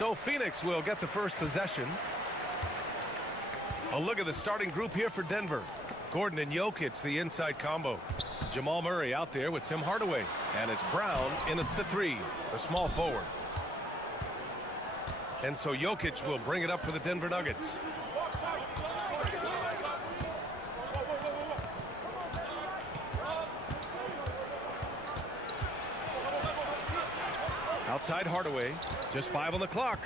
So Phoenix will get the first possession. A look at the starting group here for Denver. Gordon and Jokic, the inside combo. Jamal Murray out there with Tim Hardaway. And it's Brown in at the three, the small forward. And so Jokic will bring it up for the Denver Nuggets. Outside Hardaway, just 5 on the clock.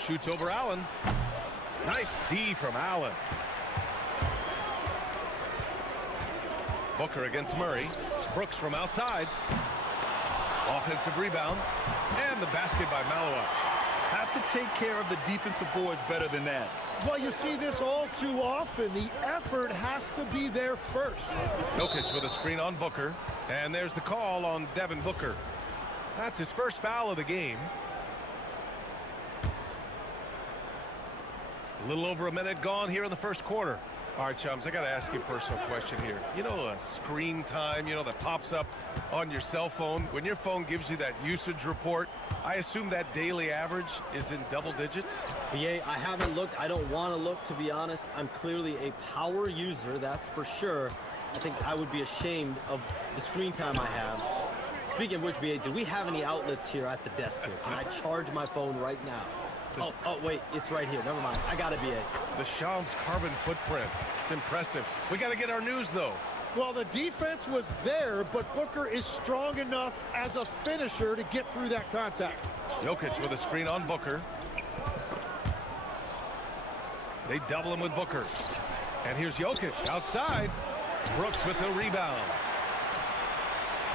Shoots over Allen. Nice D from Allen. Booker against Murray. Brooks from outside. Offensive rebound. And the basket by Malawach. Have to take care of the defensive boards better than that. Well, you see this all too often. The effort has to be there first. Jokic with a screen on Booker. And there's the call on Devin Booker. That's his first foul of the game. A little over a minute gone here in the first quarter. All right, chums, I got to ask you a personal question here. You know, screen time, that pops up on your cell phone. When your phone gives you that usage report, I assume that daily average is in double digits? BA, I haven't looked. I don't want to look, to be honest. I'm clearly a power user, that's for sure. I think I would be ashamed of the screen time I have. Speaking of which, BA, do we have any outlets here at the desk here? Can I charge my phone right now? Oh, wait, it's right here. Never mind. I got it, BA. The Shams carbon footprint. It's impressive. We got to get our news, though. Well, the defense was there, but Booker is strong enough as a finisher to get through that contact. Jokic with a screen on Booker. They double him with Booker. And here's Jokic outside. Brooks with the rebound.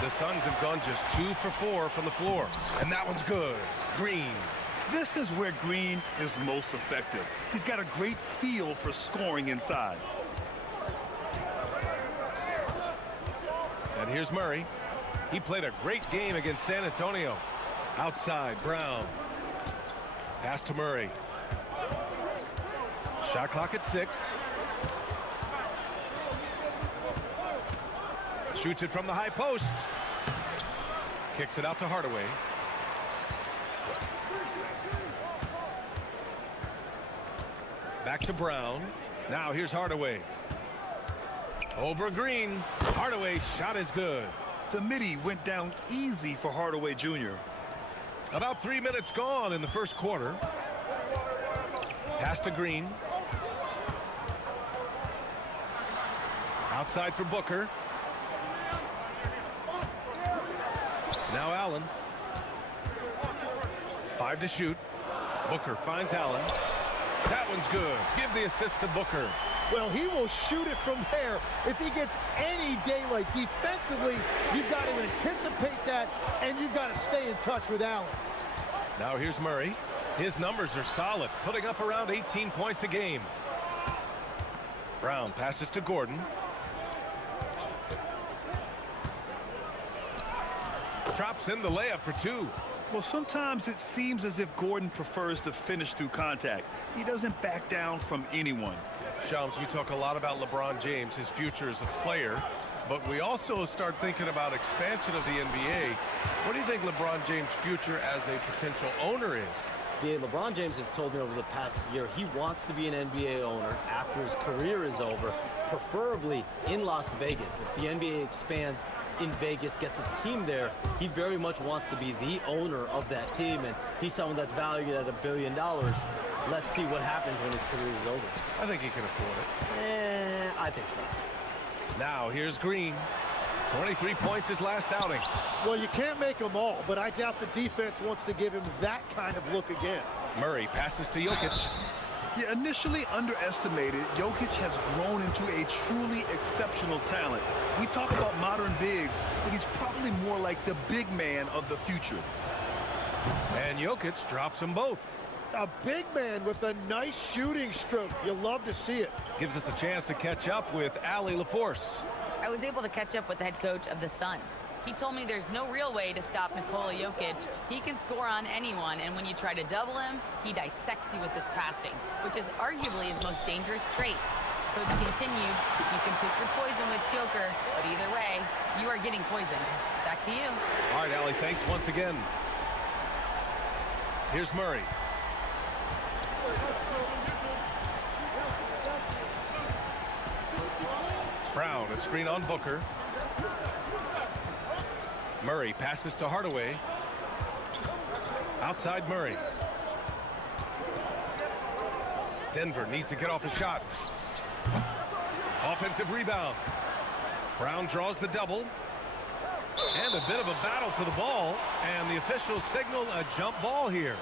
The Suns have gone just 2 for 4 from the floor. And that one's good. Green. This is where Green is most effective. He's got a great feel for scoring inside. And here's Murray. He played a great game against San Antonio. Outside, Brown. Pass to Murray. Shot clock at 6. Shoots it from the high post. Kicks it out to Hardaway. Back to Brown. Now here's Hardaway. Over Green. Hardaway's shot is good. The midi went down easy for Hardaway Jr. About 3 minutes gone in the first quarter. Pass to Green. Outside for Booker. Now Allen. 5 to shoot. Booker finds Allen. That one's good. Give the assist to Booker. Well, he will shoot it from there if he gets any daylight. Defensively, you've got to anticipate that, and you've got to stay in touch with Allen. Now here's Murray. His numbers are solid, putting up around 18 points a game. Brown passes to Gordon. Drops in the layup for 2. Well, sometimes it seems as if Gordon prefers to finish through contact. He doesn't back down from anyone. Shams, we talk a lot about LeBron James, his future as a player, but we also start thinking about expansion of the NBA. What do you think LeBron James' future as a potential owner is? Yeah, LeBron James has told me over the past year he wants to be an NBA owner after his career is over, preferably in Las Vegas. If the NBA expands in Vegas, gets a team there, he very much wants to be the owner of that team, and he's someone that's valued at $1 billion. Let's see what happens when his career is over. I think he can afford it. I think so. Now here's Green. 23 points his last outing. Well, you can't make them all, but I doubt the defense wants to give him that kind of look again. Murray passes to Jokic. Yeah, initially underestimated, Jokic has grown into a truly exceptional talent. We talk about modern bigs, but he's probably more like the big man of the future. And Jokic drops them both. A big man with a nice shooting stroke. You love to see it. Gives us a chance to catch up with Allie LaForce. I was able to catch up with the head coach of the Suns. He told me there's no real way to stop Nikola Jokic. He can score on anyone, and when you try to double him, he dissects you with his passing, which is arguably his most dangerous trait. Coach continued, you can pick your poison with Joker, but either way, you are getting poisoned. Back to you. All right, Allie, thanks once again. Here's Murray. Brown, a screen on Booker. Murray passes to Hardaway. Outside Murray. Denver needs to get off a shot. Offensive rebound. Brown draws the double. And a bit of a battle for the ball. And the officials signal a jump ball here.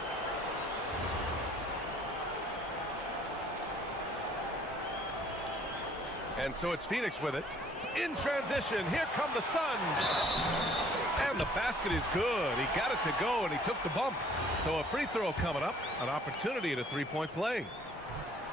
And so it's Phoenix with it. In transition, here come the Suns. And the basket is good. He got it to go, and he took the bump. So a free throw coming up. An opportunity at a three-point play.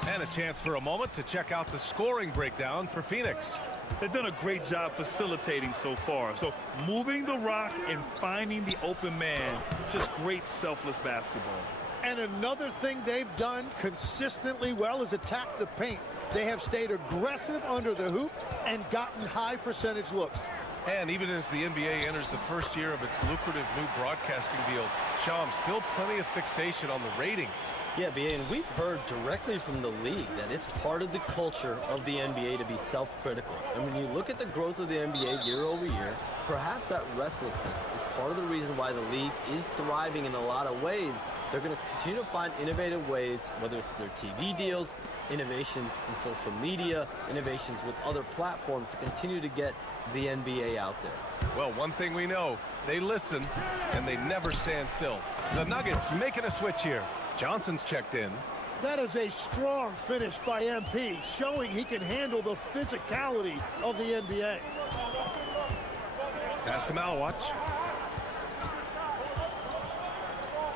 And a chance for a moment to check out the scoring breakdown for Phoenix. They've done a great job facilitating so far. So moving the rock and finding the open man, just great selfless basketball. And another thing they've done consistently well is attack the paint. They have stayed aggressive under the hoop and gotten high percentage looks. And even as the NBA enters the first year of its lucrative new broadcasting deal, Sham, still plenty of fixation on the ratings. Yeah, BA, and we've heard directly from the league that it's part of the culture of the NBA to be self-critical. And when you look at the growth of the NBA year over year, perhaps that restlessness is part of the reason why the league is thriving in a lot of ways. They're going to continue to find innovative ways, whether it's their TV deals, innovations in social media, innovations with other platforms to continue to get the NBA out there. Well, one thing we know, they listen and they never stand still. The Nuggets making a switch here. Johnson's checked in. That is a strong finish by MP, showing he can handle the physicality of the NBA. Pass to Malawatch.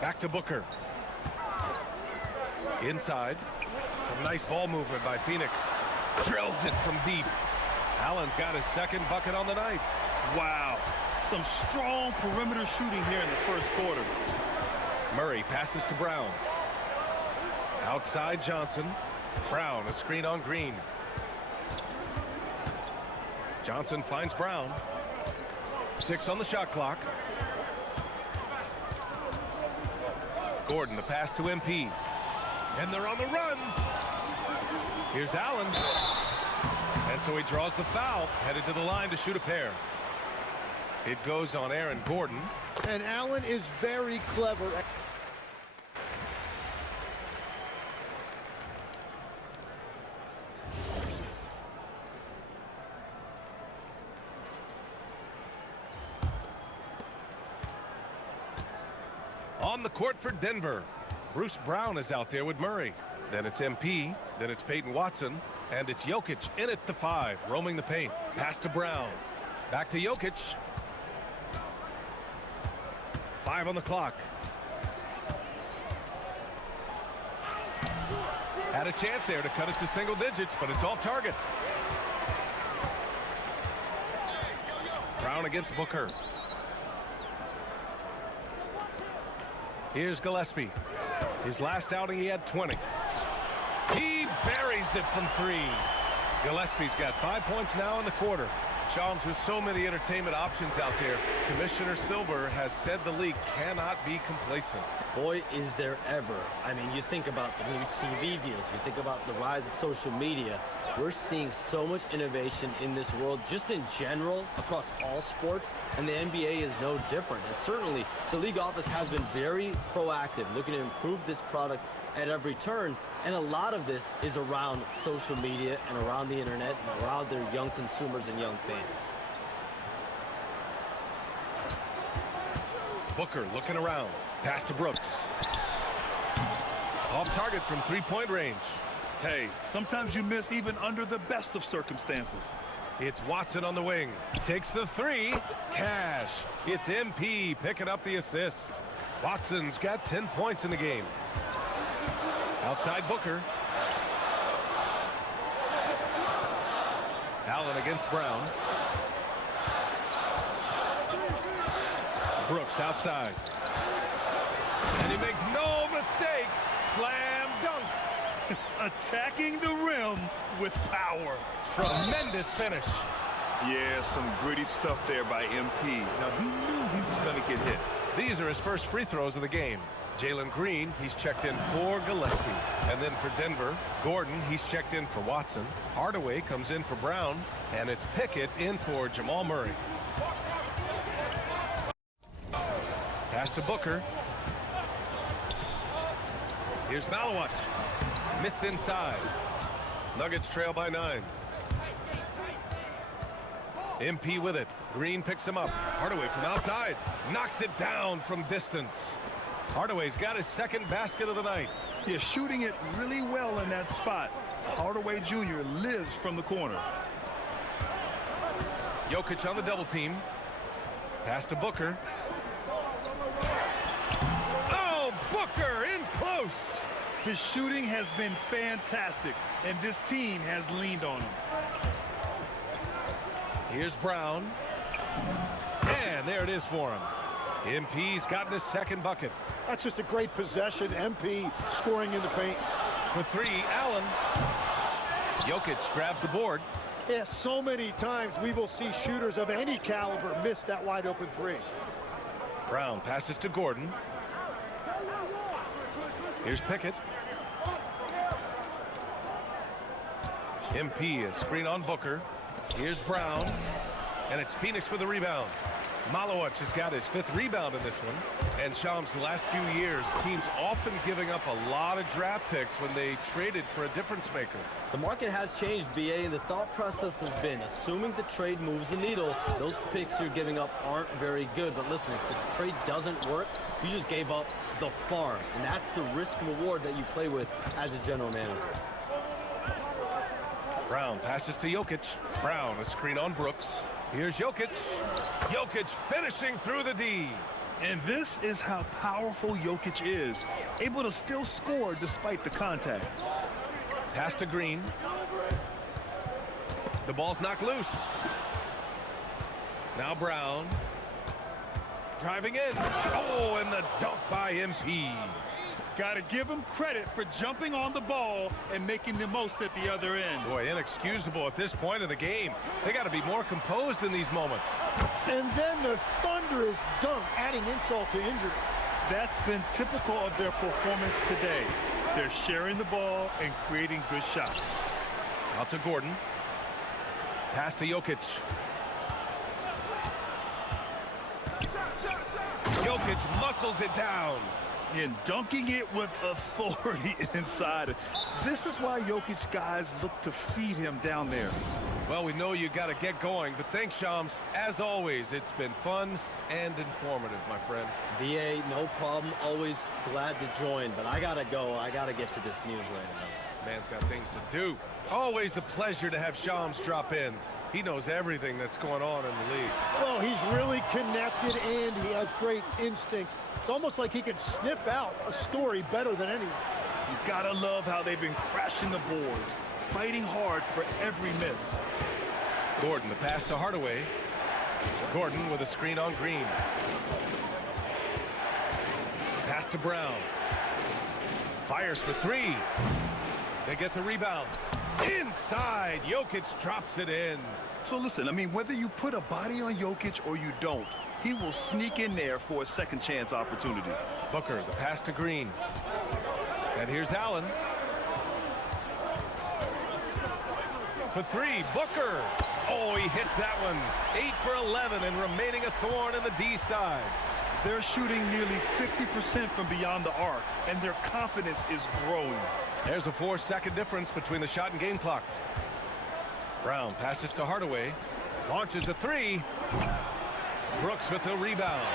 Back to Booker. Inside. Some nice ball movement by Phoenix. Drills it from deep. Allen's got his second bucket on the night. Wow. Some strong perimeter shooting here in the first quarter. Murray passes to Brown. Outside Johnson. Brown, a screen on Green. Johnson finds Brown. 6 on the shot clock. Gordon, the pass to MP. And they're on the run. Here's Allen. And so he draws the foul, headed to the line to shoot a pair. It goes on Aaron Gordon. And Allen is very clever. On the court for Denver. Bruce Brown is out there with Murray. Then it's MP. Then it's Peyton Watson. And it's Jokic in at the 5, roaming the paint. Pass to Brown. Back to Jokic. 5 on the clock. Had a chance there to cut it to single digits, but it's off target. Brown against Booker. Here's Gillespie. His last outing, he had 20. He buries it from 3. Gillespie's got 5 points now in the quarter. Shams, with so many entertainment options out there, Commissioner Silver has said the league cannot be complacent. Boy, is there ever. I mean, you think about the new TV deals, you think about the rise of social media. We're seeing so much innovation in this world, just in general, across all sports, and the NBA is no different. And certainly, the league office has been very proactive, looking to improve this product at every turn, and a lot of this is around social media and around the internet and around their young consumers and young fans. Booker looking around. Pass to Brooks. Off target from 3-point range. Hey, sometimes you miss even under the best of circumstances. It's Watson on the wing. Takes the 3. Cash. It's MP picking up the assist. Watson's got 10 points in the game. Outside Booker. Allen against Brown. Brooks outside. And he makes no mistake. Slam dunk. Attacking the rim with power. Tremendous finish. Yeah, some gritty stuff there by MP. Now, he knew he was going to get hit. These are his first free throws of the game. Jalen Green, he's checked in for Gillespie. And then for Denver, Gordon, he's checked in for Watson. Hardaway comes in for Brown. And it's Pickett in for Jamal Murray. Pass to Booker. Here's Malawat. Missed inside. Nuggets trail by 9. MP with it. Green picks him up. Hardaway from outside. Knocks it down from distance. Hardaway's got his second basket of the night. He's shooting it really well in that spot. Hardaway Jr. lives from the corner. Jokic on the double team. Pass to Booker. Oh, Booker in close. His shooting has been fantastic, and this team has leaned on him. Here's Brown. And there it is for him. MP's gotten his second bucket. That's just a great possession. MP scoring in the paint. For 3, Allen. Jokic grabs the board. Yeah, so many times we will see shooters of any caliber miss that wide open 3. Brown passes to Gordon. Here's Pickett. MP is screen on Booker. Here's Brown. And it's Phoenix with the rebound. Malawat has got his 5th rebound in this one. And Shams, the last few years, teams often giving up a lot of draft picks when they traded for a difference maker. The market has changed, BA, and the thought process has been, assuming the trade moves the needle, those picks you're giving up aren't very good. But listen, if the trade doesn't work, you just gave up the farm. And that's the risk reward that you play with as a general manager. Brown passes to Jokic. Brown, a screen on Brooks. Here's Jokic. Jokic finishing through the D. And this is how powerful Jokic is, able to still score despite the contact. Pass to Green. The ball's knocked loose. Now Brown. Driving in. Oh, and the dunk by MP. Got to give him credit for jumping on the ball and making the most at the other end. Boy, inexcusable at this point of the game. They got to be more composed in these moments. And then the thunderous dunk, adding insult to injury. That's been typical of their performance today. They're sharing the ball and creating good shots. Out to Gordon. Pass to Jokic. Jokic muscles it down. And dunking it with authority inside. This is why Jokic guys look to feed him down there. Well, we know you got to get going, but thanks, Shams. As always, it's been fun and informative, my friend. BA, no problem. Always glad to join, but I got to go. I got to get to this news right now. Man's got things to do. Always a pleasure to have Shams drop in. He knows everything that's going on in the league. Well, he's really connected, and he has great instincts. It's almost like he can sniff out a story better than anyone. You gotta love how they've been crashing the boards, fighting hard for every miss. Gordon, the pass to Hardaway. Gordon with a screen on Green. Pass to Brown. Fires for 3. They get the rebound. Inside, Jokic drops it in. So listen, I mean, whether you put a body on Jokic or you don't, he will sneak in there for a second chance opportunity. Booker, the pass to Green. And here's Allen. For 3, Booker. Oh, he hits that one. 8 for 11 and remaining a thorn in the D side. They're shooting nearly 50% from beyond the arc, and their confidence is growing. There's a 4-second difference between the shot and game clock. Brown passes to Hardaway. Launches a 3. Brooks with the rebound.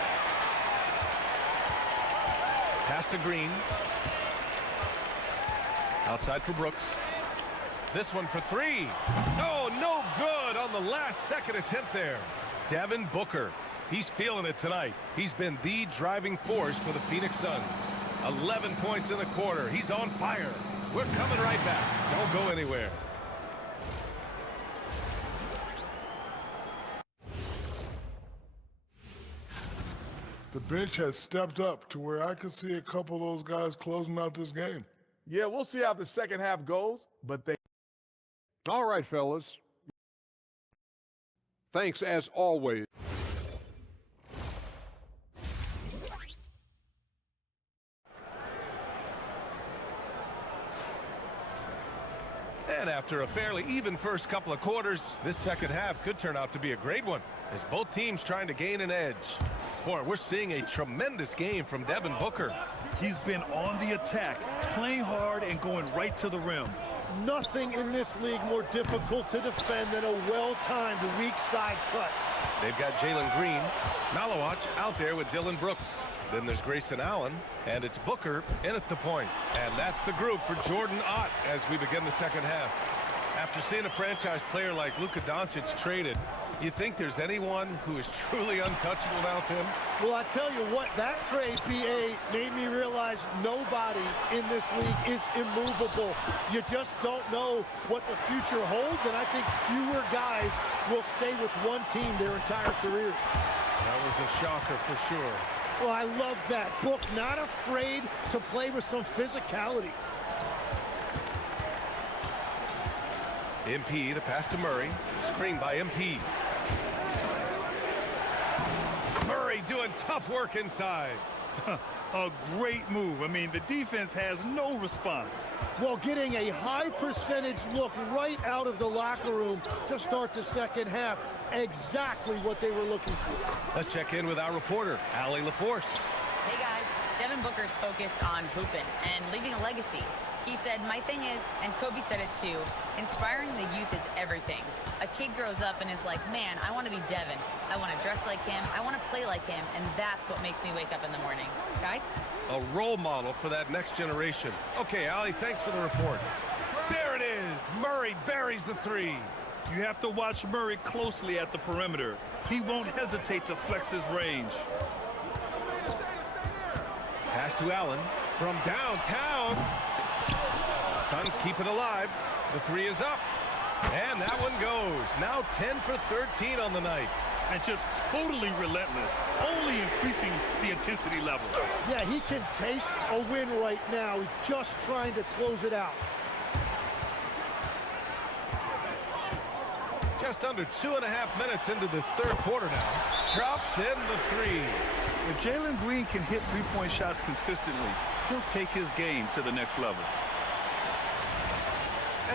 Pass to Green. Outside for Brooks. This one for 3. Oh, no good on the last second attempt there. Devin Booker. He's feeling it tonight. He's been the driving force for the Phoenix Suns. 11 points in the quarter. He's on fire. We're coming right back. Don't go anywhere. The bench has stepped up to where I could see a couple of those guys closing out this game. Yeah, we'll see how the second half goes, but they... All right, fellas. Thanks as always. And after a fairly even first couple of quarters, this second half could turn out to be a great one as both teams trying to gain an edge. Boy, we're seeing a tremendous game from Devin Booker. He's been on the attack, playing hard and going right to the rim. Nothing in this league more difficult to defend than a well-timed weak side cut. They've got Jalen Green, Malawach out there with Dylan Brooks. Then there's Grayson Allen, and it's Booker in at the point. And that's the group for Jordan Ott as we begin the second half. After seeing a franchise player like Luka Doncic traded, you think there's anyone who is truly untouchable now, Tim? Well, I tell you what, that trade, B.A., made me realize nobody in this league is immovable. You just don't know what the future holds, and I think fewer guys will stay with one team their entire careers. That was a shocker for sure. Well, I love that. Book not afraid to play with some physicality. MP, the pass to Murray. Screen by MP. Murray doing tough work inside. A great move. I mean, the defense has no response. Well, getting a high percentage look right out of the locker room to start the second half. Exactly what they were looking for. Let's check in with our reporter, Allie LaForce. Hey guys, Devin Booker's focused on hooping and leaving a legacy. He said, my thing is, and Kobe said it too, inspiring the youth is everything. A kid grows up and is like, man, I want to be Devin. I want to dress like him. I want to play like him. And that's what makes me wake up in the morning. Guys? A role model for that next generation. Okay, Allie, thanks for the report. There it is. Murray buries the three. You have to watch Murray closely at the perimeter. He won't hesitate to flex his range. Pass to Allen from downtown. Suns keep it alive. The three is up. And that one goes. Now 10 for 13 on the night. And just totally relentless, only increasing the intensity level. Yeah, he can taste a win right now. He's just trying to close it out. Just under 2.5 minutes into this third quarter now. Drops in the three. If Jalen Green can hit three-point shots consistently, he'll take his game to the next level.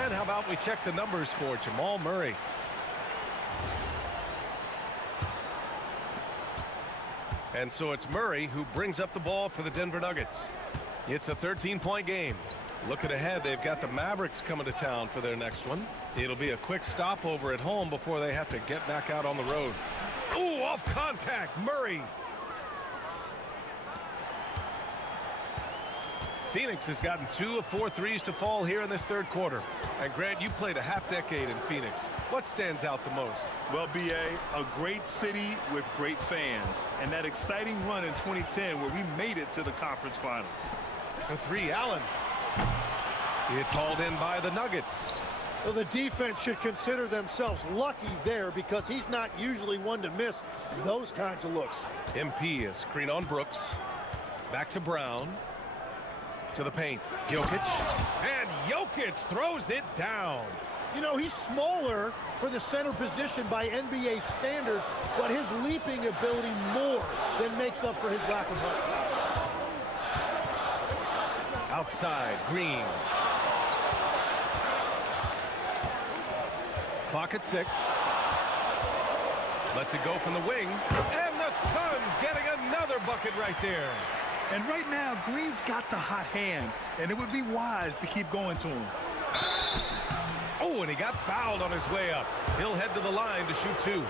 And how about we check the numbers for Jamal Murray. And so it's Murray who brings up the ball for the Denver Nuggets. It's a 13-point game. Looking ahead, they've got the Mavericks coming to town for their next one. It'll be a quick stopover at home before they have to get back out on the road. Ooh, off contact, Murray. Phoenix has gotten 2 of 4 threes to fall here in this third quarter. And Grant, you played a half-decade in Phoenix. What stands out the most? Well, B.A., a great city with great fans. And that exciting run in 2010 where we made it to the conference finals. The three, Allen. It's hauled in by the Nuggets. Well, the defense should consider themselves lucky there because he's not usually one to miss those kinds of looks. MP, a screen on Brooks. Back to Brown. To the paint. Jokic. And Jokic throws it down. You know, he's smaller for the center position by NBA standard, but his leaping ability more than makes up for his lack of height. Outside, Green. Clock at 6. Lets it go from the wing. And the Suns getting another bucket right there. And right now, Green's got the hot hand, and it would be wise to keep going to him. Oh, and he got fouled on his way up. He'll head to the line to shoot 2.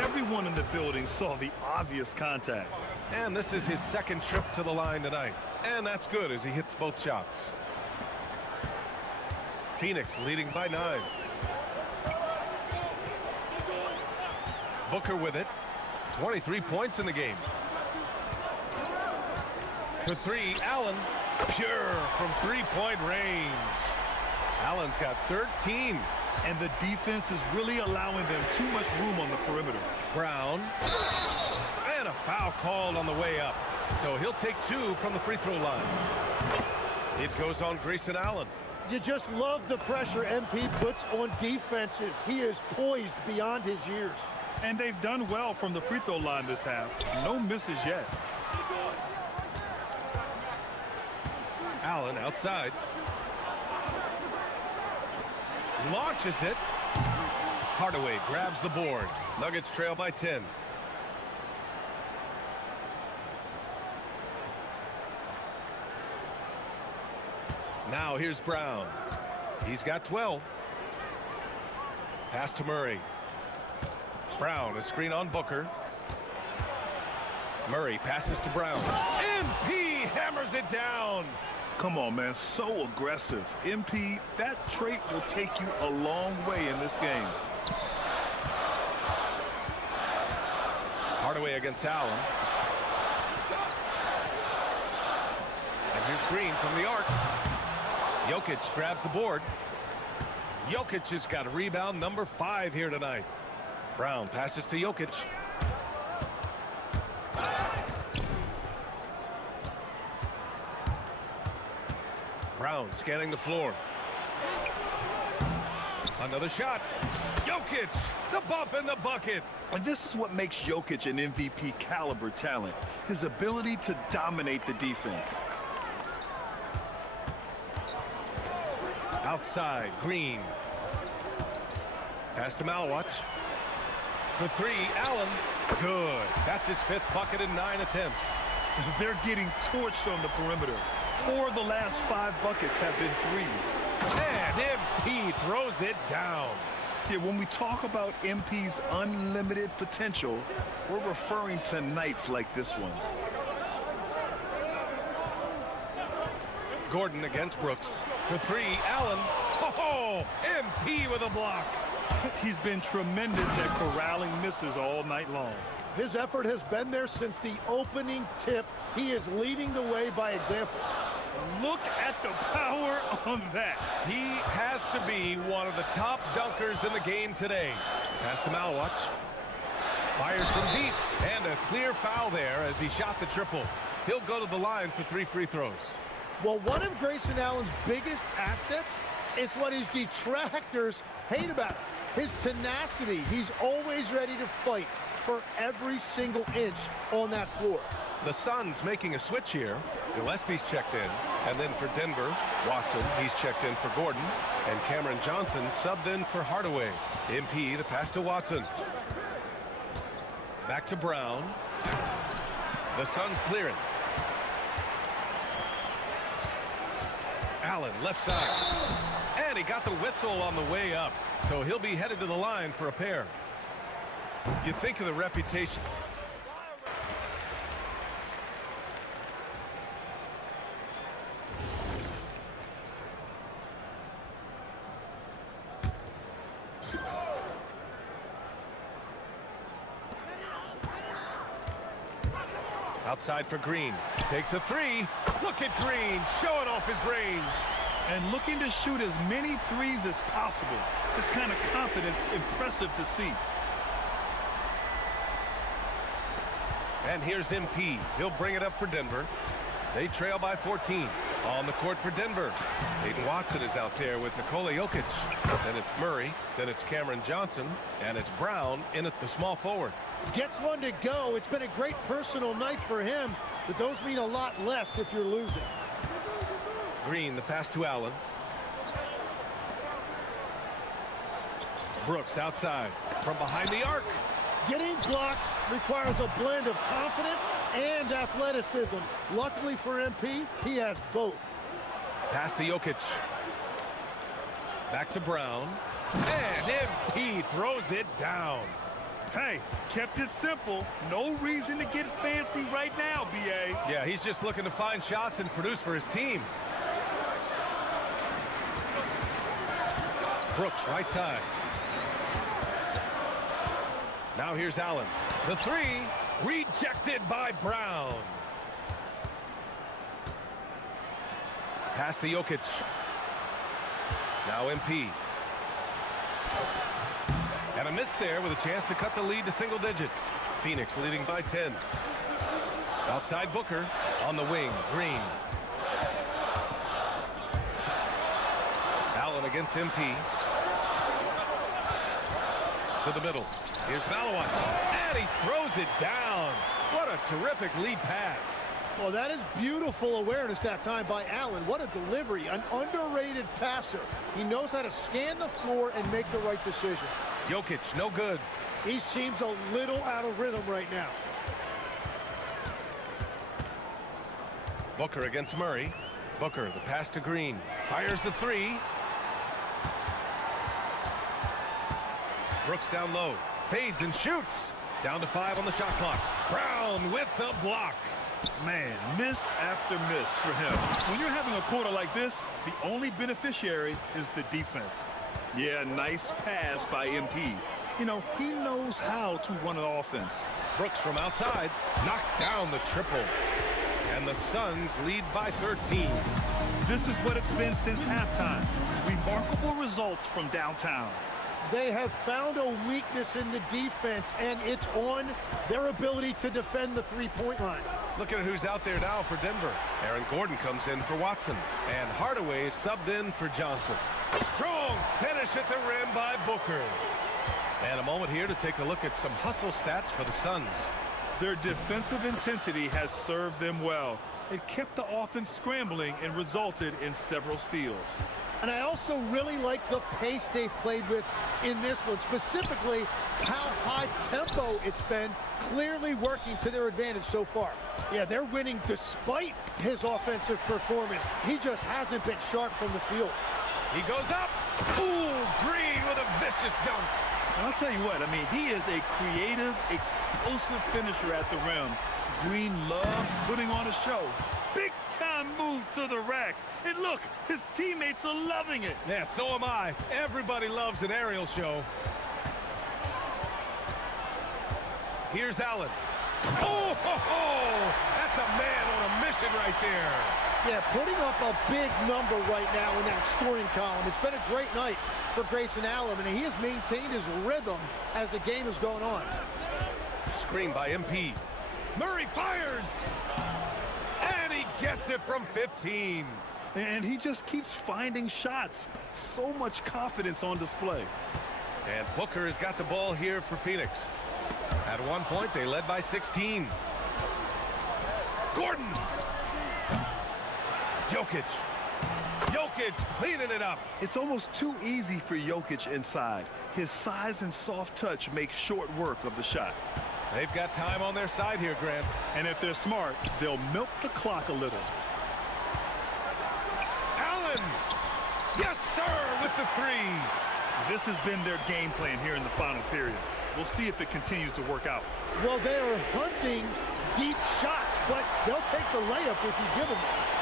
Everyone in the building saw the obvious contact. And this is his second trip to the line tonight. And that's good as he hits both shots. Phoenix leading by 9. Booker with it. 23 points in the game. For 3, Allen. Pure from three-point range. Allen's got 13. And the defense is really allowing them too much room on the perimeter. Brown. And a foul called on the way up. So he'll take 2 from the free throw line. It goes on Grayson Allen. You just love the pressure MP puts on defenses. He is poised beyond his years. And they've done well from the free throw line this half. No misses yet. Allen outside. launches it. Hardaway grabs the board. Nuggets trail by 10. Now here's Brown. He's got 12. Pass to Murray. Brown, a screen on Booker. Murray passes to Brown. MP hammers it down. Come on, man, so aggressive. MP, that trait will take you a long way in this game. Hardaway against Allen. And here's Green from the arc. Jokic grabs the board. Jokic has got a rebound number 5 here tonight. Brown passes to Jokic. Brown scanning the floor. Another shot. Jokic, the bump in the bucket. And this is what makes Jokic an MVP caliber talent, his ability to dominate the defense. Outside, Green. Pass to Malwatch. For 3, Allen. Good. That's his 5th bucket in 9 attempts. They're getting torched on the perimeter. 4 of the last 5 buckets have been threes. And MP throws it down. Yeah, when we talk about MP's unlimited potential, we're referring to nights like this one. Gordon against Brooks. For 3, Allen. Oh, MP with a block. He's been tremendous at corralling misses all night long. His effort has been there since the opening tip. He is leading the way by example. Look at the power on that. He has to be one of the top dunkers in the game today. Pass to Malwatch. Fires from deep. And a clear foul there as he shot the triple. He'll go to the line for 3 free throws. Well, one of Grayson Allen's biggest assets is what his detractors hate about him. His tenacity. He's always ready to fight for every single inch on that floor. The Suns making a switch here. Gillespie's checked in. And then for Denver, Watson, he's checked in for Gordon. And Cameron Johnson subbed in for Hardaway. MP, the pass to Watson. Back to Brown. The Suns clearing. Allen, left side. And he got the whistle on the way up. So he'll be headed to the line for a pair. You think of the reputation. Outside for Green. Takes a 3. Look at Green showing off his range. And looking to shoot as many threes as possible. This kind of confidence, impressive to see. And here's MP. He'll bring it up for Denver. They trail by 14. On the court for Denver. Hayden Watson is out there with Nikola Jokic. Then it's Murray. Then it's Cameron Johnson. And it's Brown in at the small forward. Gets one to go. It's been a great personal night for him, but those mean a lot less if you're losing. Green, the pass to Allen. Brooks outside from behind the arc. Getting blocks requires a blend of confidence and athleticism. Luckily for MP, he has both. Pass to Jokic. Back to Brown. And MP throws it down. Hey, kept it simple. No reason to get fancy right now, B.A. Yeah, he's just looking to find shots and produce for his team. Brooks, right side. Now here's Allen. The 3, rejected by Brown. Pass to Jokic. Now MP. And a miss there with a chance to cut the lead to single digits. Phoenix leading by 10. Outside Booker on the wing. Green. Allen against MP. To the middle. Here's Malawat. And he throws it down. What a terrific lead pass. Well, that is beautiful awareness that time by Allen. What a delivery, an underrated passer. He knows how to scan the floor and make the right decision. Jokic, no good. He seems a little out of rhythm right now. Booker against Murray. Booker, the pass to Green. Fires the three. Brooks down low. Fades and shoots. Down to 5 on the shot clock. Brown with the block. Man, miss after miss for him. When you're having a quarter like this, the only beneficiary is the defense. Yeah, nice pass by MP. You know, he knows how to run an offense. Brooks from outside knocks down the triple. And the Suns lead by 13. This is what it's been since halftime. Remarkable results from downtown. They have found a weakness in the defense, and it's on their ability to defend the three-point line. Look at who's out there now for Denver. Aaron Gordon comes in for Watson. And Hardaway subbed in for Johnson. Strong finish at the rim by Booker. And a moment here to take a look at some hustle stats for the Suns. Their defensive intensity has served them well. It kept the offense scrambling and resulted in several steals. And I also really like the pace they've played with in this one, specifically how high tempo it's been, clearly working to their advantage so far. Yeah, they're winning despite his offensive performance. He just hasn't been sharp from the field. He goes up. Ooh, Green with a vicious dunk. And I'll tell you what, I mean, he is a creative, explosive finisher at the rim. Green loves putting on a show. Big time move to the rack. And look, his teammates are loving it. Yeah, so am I. Everybody loves an aerial show. Here's Allen. Oh, ho, ho! That's a man on a mission right there. Yeah, putting up a big number right now in that scoring column. It's been a great night for Grayson Allen, and he has maintained his rhythm as the game has gone on. Screen by MP. Murray fires! And he gets it from 15. And he just keeps finding shots. So much confidence on display. And Booker has got the ball here for Phoenix. At one point, they led by 16. Gordon! Jokic. Jokic cleaning it up. It's almost too easy for Jokic inside. His size and soft touch make short work of the shot. They've got time on their side here, Grant. And if they're smart, they'll milk the clock a little. Allen! Yes, sir, with the three. This has been their game plan here in the final period. We'll see if it continues to work out. Well, they are hunting deep shots, but they'll take the layup if you give them one.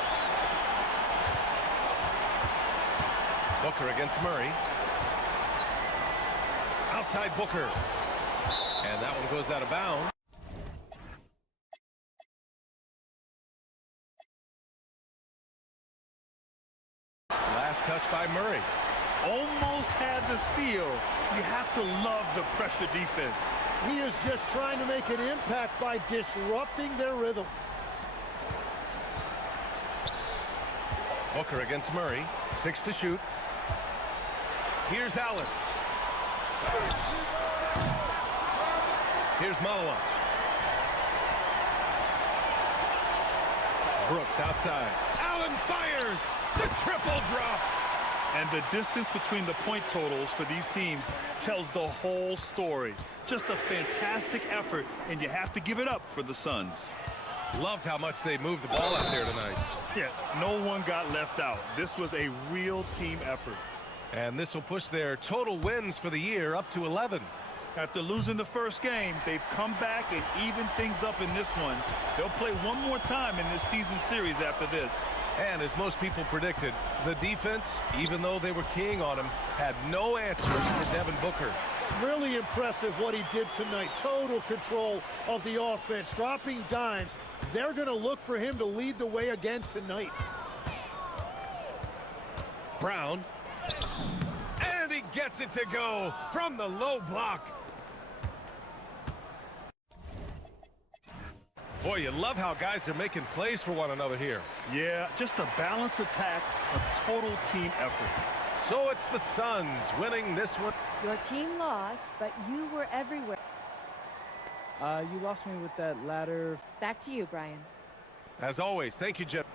Booker against Murray. Outside Booker. And that one goes out of bounds. Last touch by Murray. Almost had the steal. You have to love the pressure defense. He is just trying to make an impact by disrupting their rhythm. Booker against Murray. 6 to shoot. Here's Allen. Here's Malawach. Brooks outside. Allen fires. The triple drops. And the distance between the point totals for these teams tells the whole story. Just a fantastic effort, and you have to give it up for the Suns. Loved how much they moved the ball out there tonight. Yeah, no one got left out. This was a real team effort. And this will push their total wins for the year up to 11. After losing the first game, they've come back and evened things up in this one. They'll play one more time in this season series after this. And as most people predicted, the defense, even though they were keying on him, had no answers for Devin Booker. Really impressive what he did tonight. Total control of the offense, dropping dimes. They're going to look for him to lead the way again tonight. Brown. And he gets it to go from the low block. Boy, you love how guys are making plays for one another here. Yeah, just a balanced attack, a total team effort. So it's the Suns winning this one. Your team lost, but you were everywhere. You lost me with that ladder. Back to you, Brian. As always, thank you, Jeff.